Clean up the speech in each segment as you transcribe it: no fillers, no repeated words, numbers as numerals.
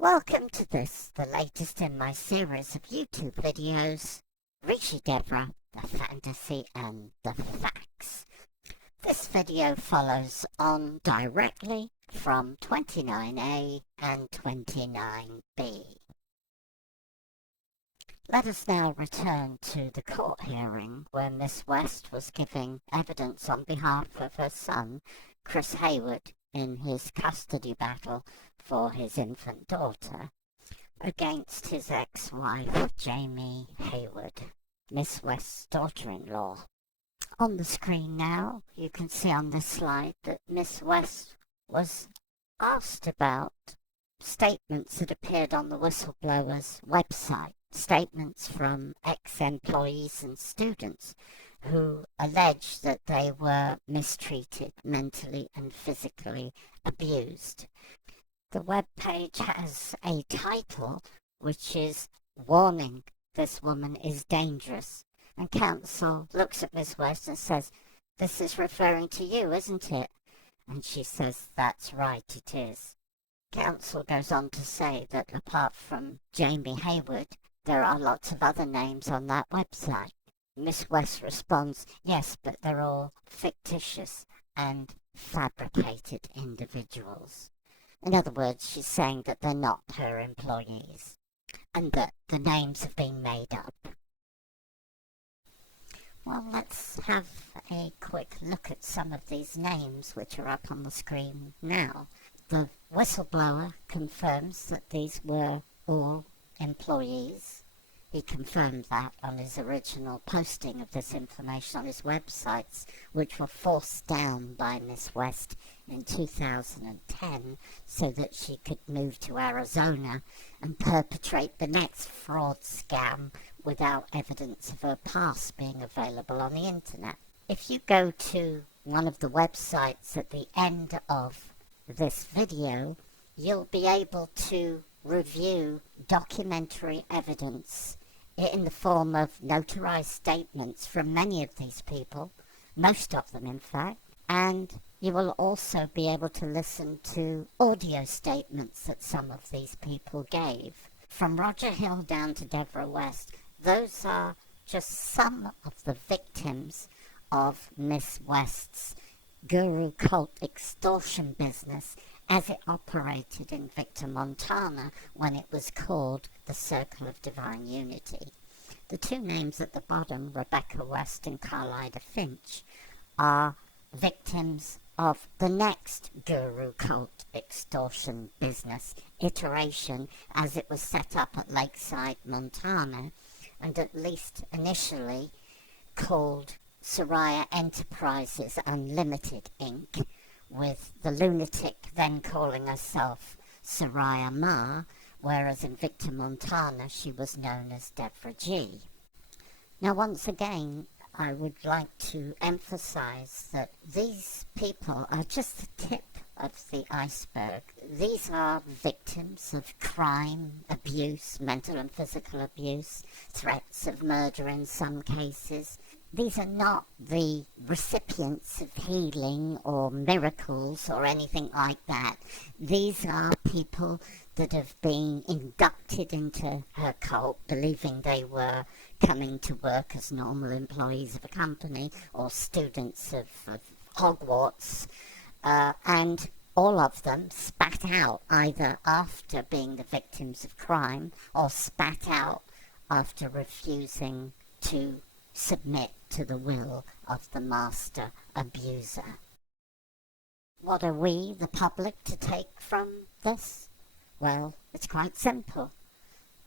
Welcome to this, the latest in my series of YouTube videos, Rishi Devra, the Fantasy and the Facts. This video follows on directly from 29A and 29B. Let us now return to the court hearing where Miss West was giving evidence on behalf of her son, Chris Hayward, in his custody battle for his infant daughter against his ex-wife, Jamie Hayward, Miss West's daughter-in-law. On the screen now, you can see on this slide that Miss West was asked about statements that appeared on the whistleblower's website, statements from ex-employees and students who alleged that they were mistreated, mentally and physically abused. The web page has a title which is "Warning, this woman is dangerous." And counsel looks at Miss West and says, "This is referring to you, isn't it?" And she says, "That's right, it is." Counsel goes on to say that apart from Jamie Hayward, there are lots of other names on that website. Miss West responds, "Yes, but they're all fictitious and fabricated individuals." In other words, she's saying that they're not her employees and that the names have been made up. Well, let's have a quick look at some of these names which are up on the screen now. The whistleblower confirms that these were all employees. He confirmed that on his original posting of this information on his websites, which were forced down by Miss West in 2010 so that she could move to Arizona and perpetrate the next fraud scam without evidence of her past being available on the internet. If you go to one of the websites at the end of this video, you'll be able to review documentary evidence in the form of notarized statements from many of these people, most of them in fact, and you will also be able to listen to audio statements that some of these people gave. From Roger Hill down to Devra West, those are just some of the victims of Miss West's guru cult extortion business as it operated in Victor, Montana, when it was called the Circle of Divine Unity. The two names at the bottom, Rebecca West and Carlida Finch, are victims of the next guru cult extortion business iteration as it was set up at Lakeside, Montana, and at least initially called Soraya Enterprises Unlimited, Inc., with the lunatic then calling herself Soraya Ma, whereas in Victor, Montana, she was known as Devra G. Now, once again, I would like to emphasize that these people are just the tip of the iceberg. These are victims of crime, abuse, mental and physical abuse, threats of murder in some cases. These are not the recipients of healing or miracles or anything like that. These are people that have been inducted into her cult, believing they were coming to work as normal employees of a company or students of Hogwarts, and all of them spat out either after being the victims of crime or spat out after refusing to submit to the will of the master abuser. What are we, the public, to take from this? Well, it's quite simple.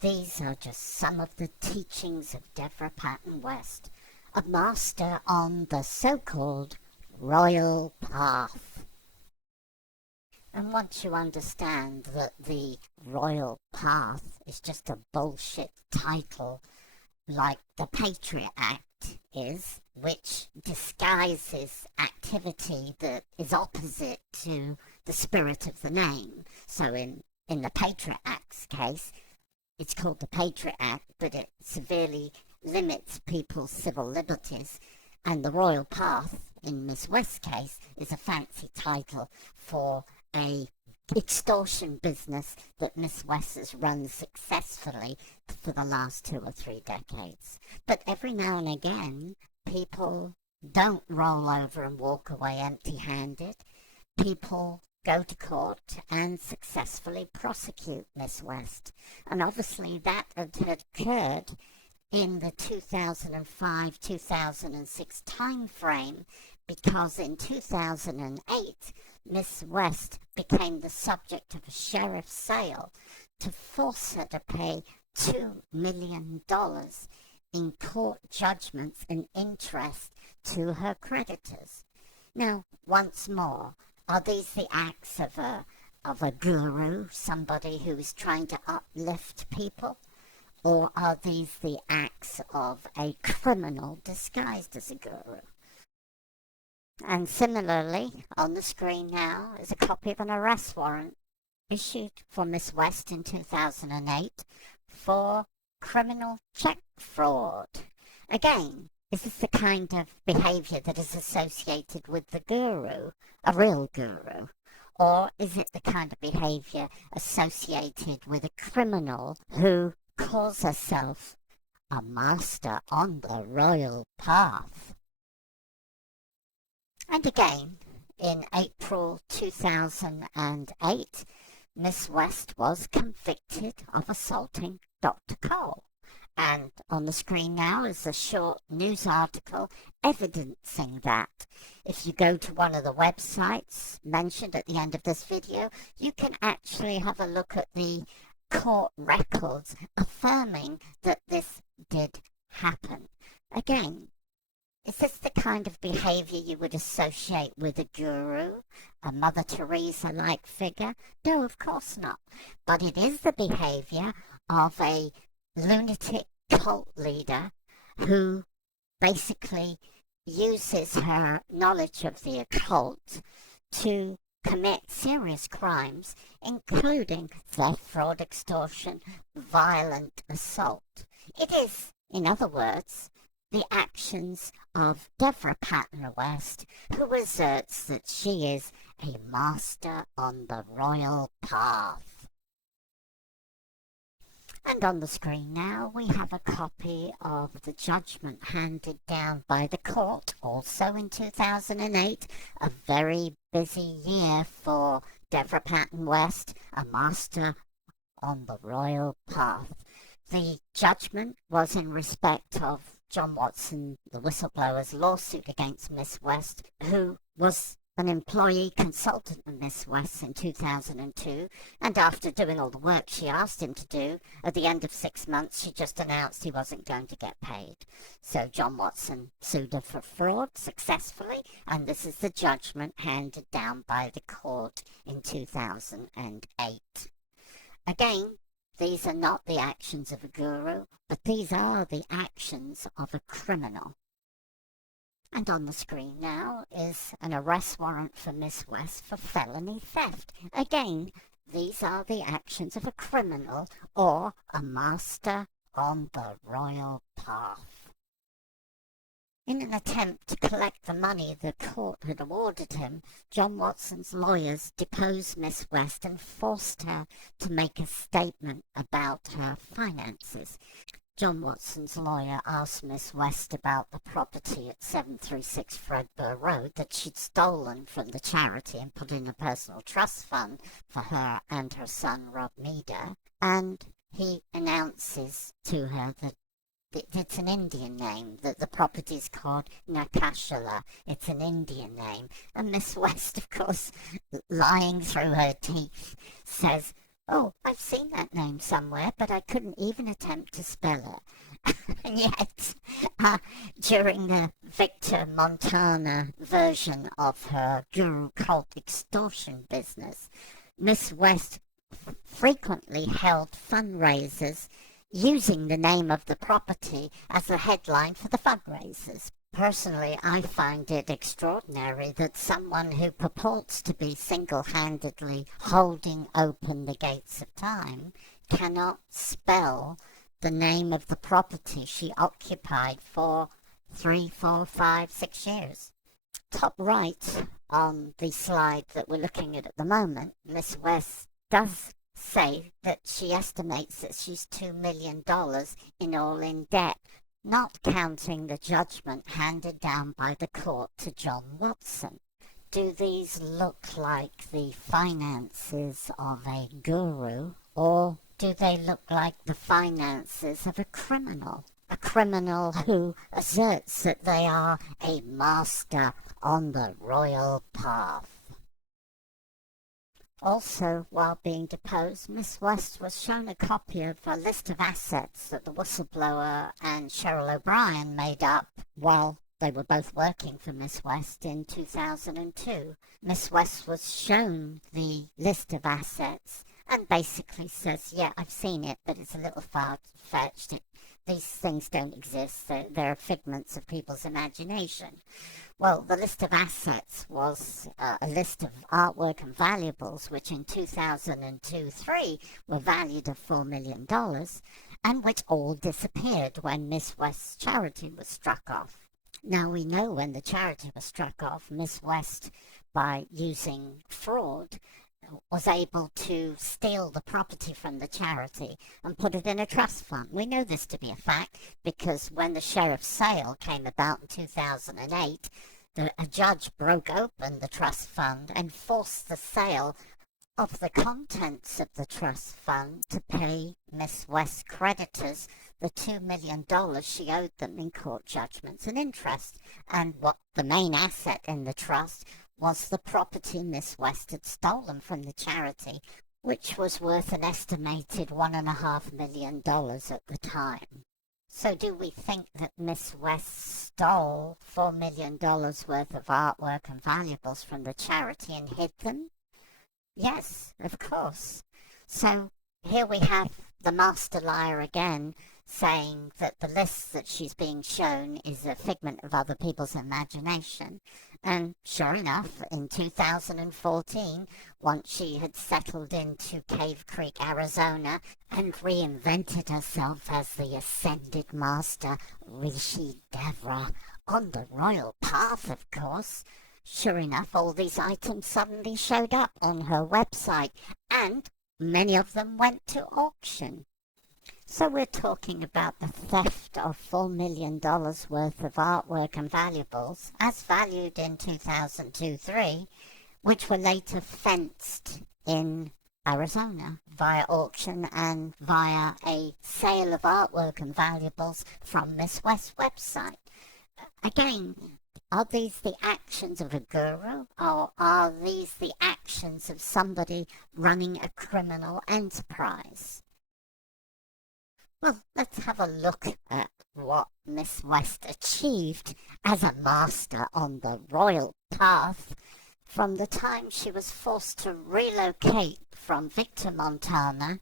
These are just some of the teachings of Devra Patton West, a master on the so-called royal path. And once you understand that the royal path is just a bullshit title like the Patriot Act is, which disguises activity that is opposite to the spirit of the name. So in the Patriot Act's case, it's called the Patriot Act, but it severely limits people's civil liberties. And the Royal Path, in Miss West's case, is a fancy title for a extortion business that Miss West has run successfully for the last 2 or 3 decades. But every now and again, people don't roll over and walk away empty-handed. People go to court and successfully prosecute Miss West. And obviously that had occurred in the 2005-2006 time frame, because in 2008 Miss West became the subject of a sheriff's sale to force her to pay $2 million in court judgments and interest to her creditors. Now, once more, are these the acts of a guru, somebody who is trying to uplift people? Or are these the acts of a criminal disguised as a guru? And similarly, on the screen now is a copy of an arrest warrant issued for Miss West in 2008 for criminal check fraud. Again, is this the kind of behavior that is associated with the guru, a real guru? Or is it the kind of behavior associated with a criminal who calls herself a master on the royal path? And again, in April 2008, Miss West was convicted of assaulting Dr. Cole. And on the screen now is a short news article evidencing that. If you go to one of the websites mentioned at the end of this video, you can actually have a look at the court records affirming that this did happen. Again, is this the kind of behavior you would associate with a guru, a Mother Teresa-like figure? No, of course not. But it is the behavior of a lunatic cult leader who basically uses her knowledge of the occult to commit serious crimes, including theft, fraud, extortion, violent assault. It is, in other words, the actions of Devra Patton West, who asserts that she is a master on the royal path. And on the screen now we have a copy of the judgment handed down by the court, also in 2008, a very busy year for Devra Patton West, a master on the royal path. The judgment was in respect of John Watson, the whistleblower's lawsuit against Miss West, who was an employee consultant of Miss West in 2002, and after doing all the work she asked him to do, at the end of 6 months she just announced he wasn't going to get paid. So John Watson sued her for fraud successfully, and this is the judgment handed down by the court in 2008. Again, these are not the actions of a guru, but these are the actions of a criminal. And on the screen now is an arrest warrant for Miss West for felony theft. Again, these are the actions of a criminal or a master on the royal path. In an attempt to collect the money the court had awarded him, John Watson's lawyers deposed Miss West and forced her to make a statement about her finances. John Watson's lawyer asked Miss West about the property at 736 Fredburr Road that she'd stolen from the charity and put in a personal trust fund for her and her son Rob Meader, and he announces to her that it's an Indian name, that the property's called Nakashala. It's an Indian name. And Miss West, of course, lying through her teeth, says, "Oh, I've seen that name somewhere, but I couldn't even attempt to spell it." And yet, during the Victor Montana version of her guru cult extortion business, Miss West frequently held fundraisers using the name of the property as a headline for the fundraisers. Personally, I find it extraordinary that someone who purports to be single-handedly holding open the gates of time cannot spell the name of the property she occupied for 3, 4, 5, 6 years. top right on the slide that we're looking at the moment, Miss West does say that she estimates that she's $2 million in all in debt, not counting the judgment handed down by the court to John Watson. Do these look like the finances of a guru, or do they look like the finances of a criminal? A criminal who asserts that they are a master on the royal path. Also, while being deposed, Miss West was shown a copy of a list of assets that the whistleblower and Cheryl O'Brien made up while they were both working for Miss West in 2002. Miss West was shown the list of assets and basically says, yeah, I've seen it, but it's a little far-fetched. These things don't exist. They're figments of people's imagination. Well, the list of assets was a list of artwork and valuables, which in 2002-03 were valued at $4 million, and which all disappeared when Miss West's charity was struck off. Now we know when the charity was struck off, Miss West, by using fraud, was able to steal the property from the charity and put it in a trust fund. We know this to be a fact because when the sheriff's sale came about in 2008, a judge broke open the trust fund and forced the sale of the contents of the trust fund to pay Miss West's creditors the $2 million she owed them in court judgments and interest. And what the main asset in the trust was the property Miss West had stolen from the charity, which was worth an estimated $1.5 million at the time. So do we think that Miss West stole $4 million worth of artwork and valuables from the charity and hid them? Yes, of course. So here we have the master liar again, saying that the list that she's being shown is a figment of other people's imagination. And sure enough, in 2014, once she had settled into Cave Creek, Arizona, and reinvented herself as the ascended master, Rishi Devra, on the royal path, of course, sure enough, all these items suddenly showed up on her website, and many of them went to auction. So we're talking about the theft of $4 million worth of artwork and valuables, as valued in 2002-03, which were later fenced in Arizona via auction and via a sale of artwork and valuables from Miss West's website. Again, are these the actions of a guru, or are these the actions of somebody running a criminal enterprise? Well, let's have a look at what Miss West achieved as a master on the royal path from the time she was forced to relocate from Victor, Montana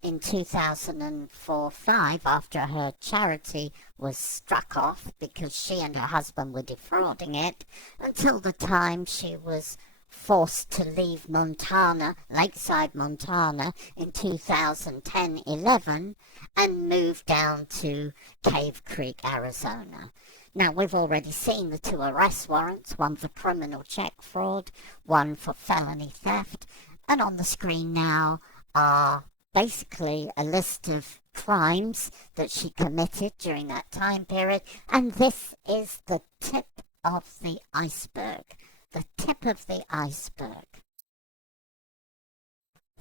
in 2004-05 after her charity was struck off because she and her husband were defrauding it, until the time she was forced to leave Montana, Lakeside, Montana, in 2010-11 and move down to Cave Creek, Arizona. Now, we've already seen the 2 arrest warrants, one for criminal check fraud, one for felony theft, and on the screen now are basically a list of crimes that she committed during that time period, and this is the tip of the iceberg. The tip of the iceberg.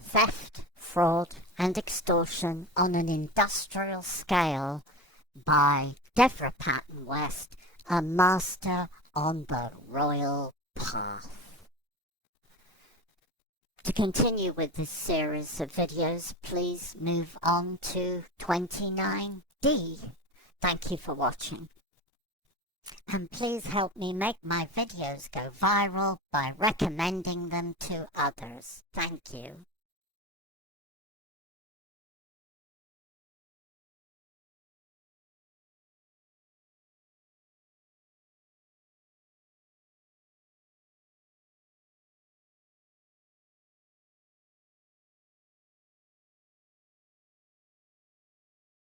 Theft, fraud, and extortion on an industrial scale by Devra Patton West, a master on the royal path. To continue with this series of videos, please move on to 29D. Thank you for watching. And please help me make my videos go viral by recommending them to others. Thank you.